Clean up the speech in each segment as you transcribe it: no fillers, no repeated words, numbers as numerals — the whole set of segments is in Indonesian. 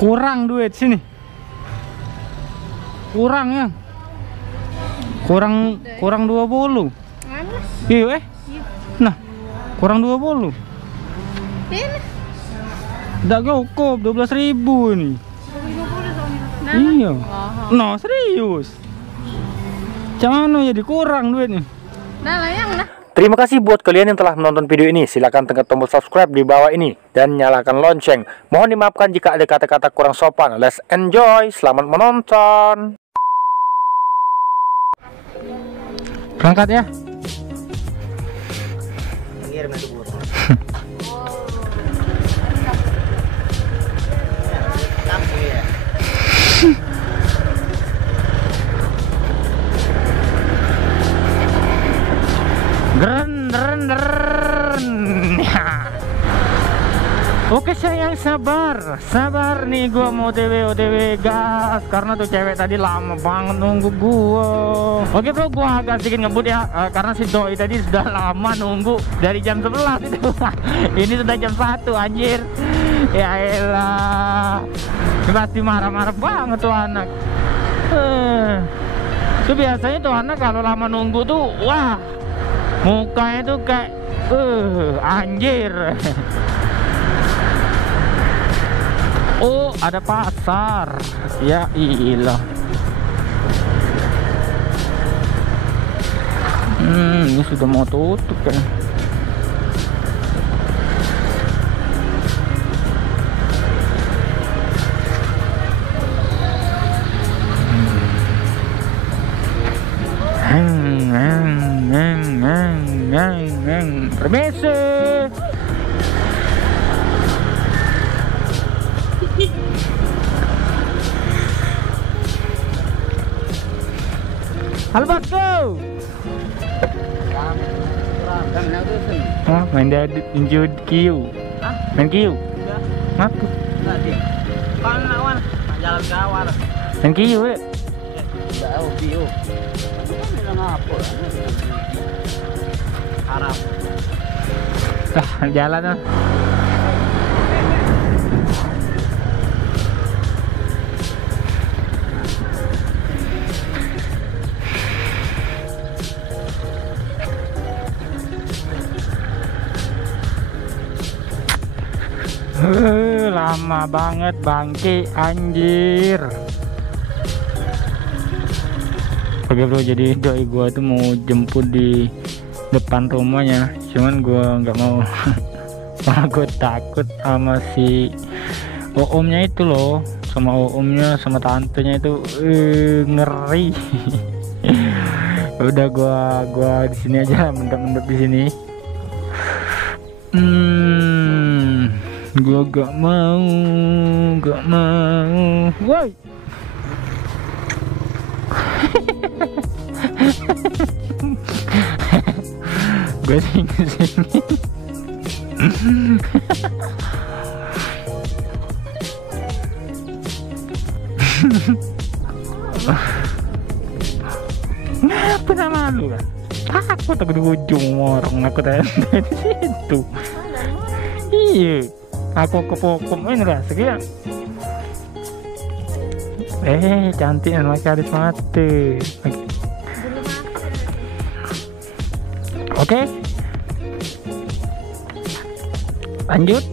Kurang duit sini. Kurang ya. Kurang 20. Iya Nah, kurang 20. Tidak cukup 12.000 ini. Iya. No, serius. Jangan jadi kurang duitnya. Terima kasih buat kalian yang telah menonton video ini. Silahkan tekan tombol subscribe di bawah ini dan nyalakan lonceng. Mohon dimaafkan jika ada kata-kata kurang sopan. Let's enjoy. Selamat menonton. Berangkat ya. Oke sayang, sabar nih, gua mau OTW gas karena tuh cewek tadi lama banget nunggu gua. Oke bro, gua agak sedikit ngebut ya, karena si doi tadi sudah lama nunggu dari jam 11 itu. Ini sudah jam 1 anjir. Ya elah, pasti marah-marah banget tuh anak. Itu biasanya tuh anak kalau lama nunggu tuh, wah, mukanya tuh kayak anjir. Oh, ada pasar. Ya ilah. Ini sudah mau tutup ya. Permisi. Halo bosku. Main dari injud kiu. Main kiu. Ngaku. Jalan kawal. Main kiu ya. Jauh kiu. Ngapa? Harap. Jalan lah. Lama banget bangke anjir. Oke bro, jadi doi gua tuh mau jemput di depan rumahnya, cuman gua nggak mau. Karena gua takut sama si omnya itu loh, sama omnya sama tantenya itu ngeri. Udah gua di sini aja, mendap-mendap di sini. Gua gak mau. Woi. Gue sini. Ngapa sama lu kan? Aku takut di ujung orang, aku tadi di situ. Iya, aku kepokom ini lah sekian. Cantik dan masih habis mati. Oke. Lanjut.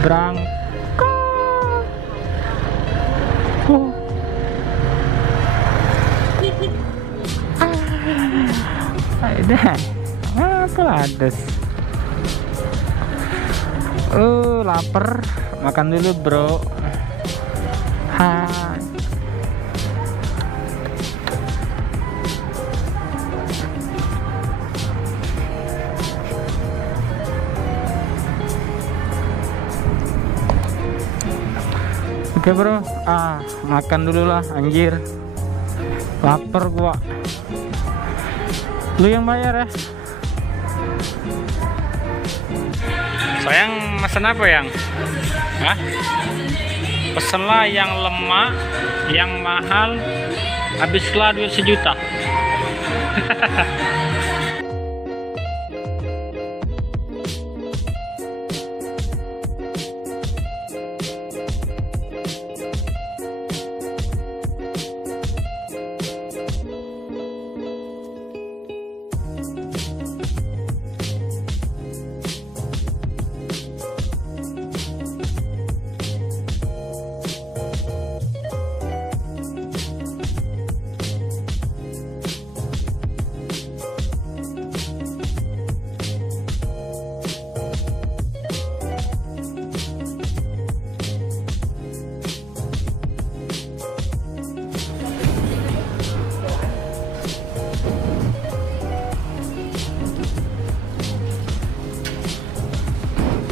Berangkat. Ada apa lades? Lapar, makan dulu bro. Oke bro, makan dulu lah anjir. Lapar gua. Lu yang bayar ya. Sayang, mesen apa yang? Hah? Pesenlah yang lemak, yang mahal, habislah duit 1 juta.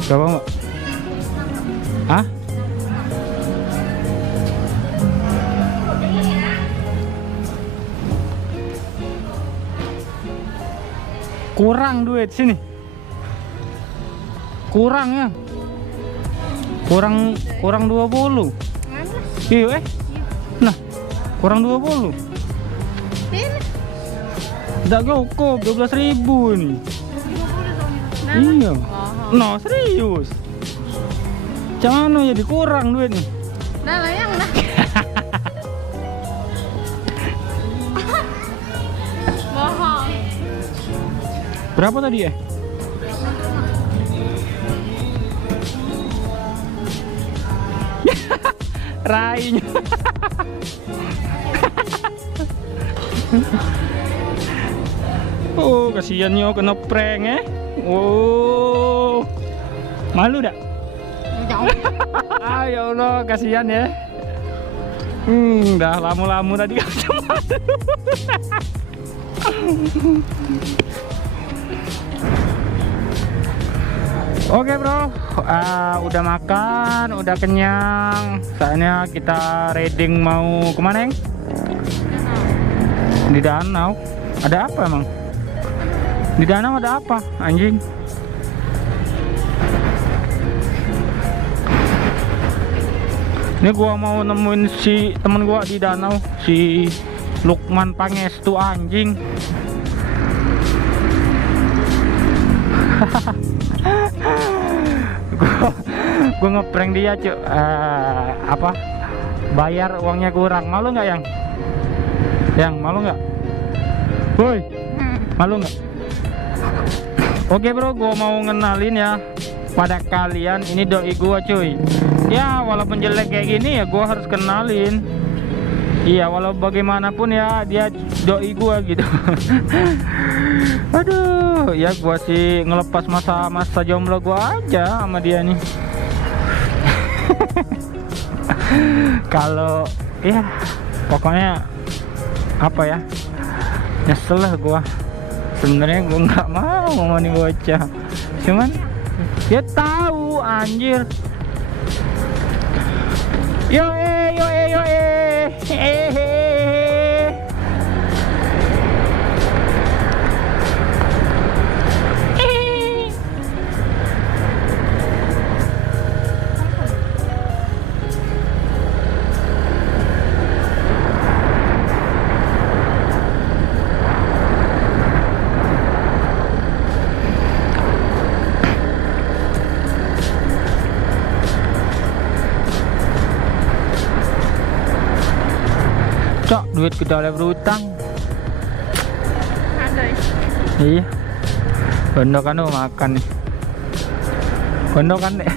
Coba Mbak. Hah? Kurang duit sini. Kurang ya. Kurang 20. Iya Nah, kurang 20. Tidak cukup 12.000 ini. Iya. No, serius. Jangan jadi kurang duit nih. Nah, layang dah. Bohong. Berapa tadi ya? Rainya. Oh, kasihan yo kena prank Oh. Malu dak? Ah, ya Allah, kasihan ya. Dah lamu-lamu tadi kan malu. Oke bro, udah makan, udah kenyang. Saatnya kita riding mau kemana yang? Di danau. Ada apa emang? Di danau ada apa anjing? Ini gua mau nemuin si temen gua di danau, si Lukman Pangestu anjing. Gue ngeprank dia cuy. Apa bayar uangnya kurang, malu nggak yang malu nggak woi malu nggak? Oke bro, gue mau ngenalin ya pada kalian, ini doi gue cuy ya. Walaupun jelek kayak gini ya gue harus kenalin. Iya, walau bagaimanapun ya dia doi gue gitu. Aduh, ya gua sih ngelepas masa jomblo gua aja sama dia nih. Kalau ya pokoknya apa ya, nyesel lah gua. Sebenarnya gua nggak mau sama nih bocah, cuman dia tahu anjir. Yo Cok, duit kita oleh berutang. Ada. Iya. Gondokan tuh makan nih. Gondokan deh.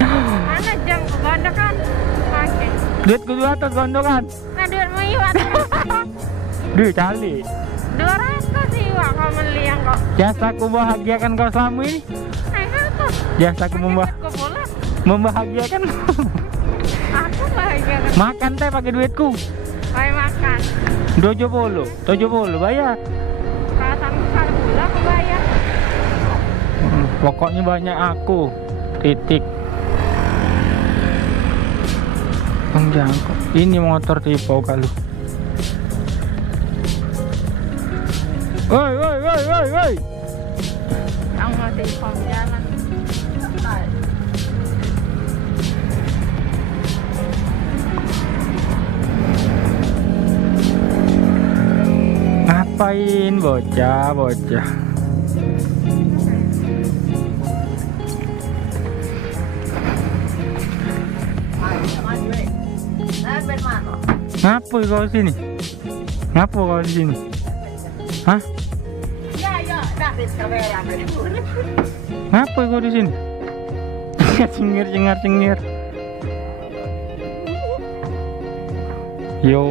Mana jam gondokan? Pakai. Duit kudu atas gondokan. Nah, duit mau iwat. Duh, cali. 200 sih wak kau meliang kok. Jasaku bahagiakan kau selama ini. Aku. Jasaku membahagiakan. Aku bahagia. Makan teh pakai duitku. Kayak makan. 70 bayar. Perasaan besar pula aku bayar. Pokoknya banyak aku. Titik. Bang jangkau. Ini motor tipe kalau. Woi. Yang mau tipe jalan. Ngapain bocah? Ngapa kau sini? Ngapa kau di sini? Hah? Ya, David kamera. Ngapa kau di sini? Cengir. Yo.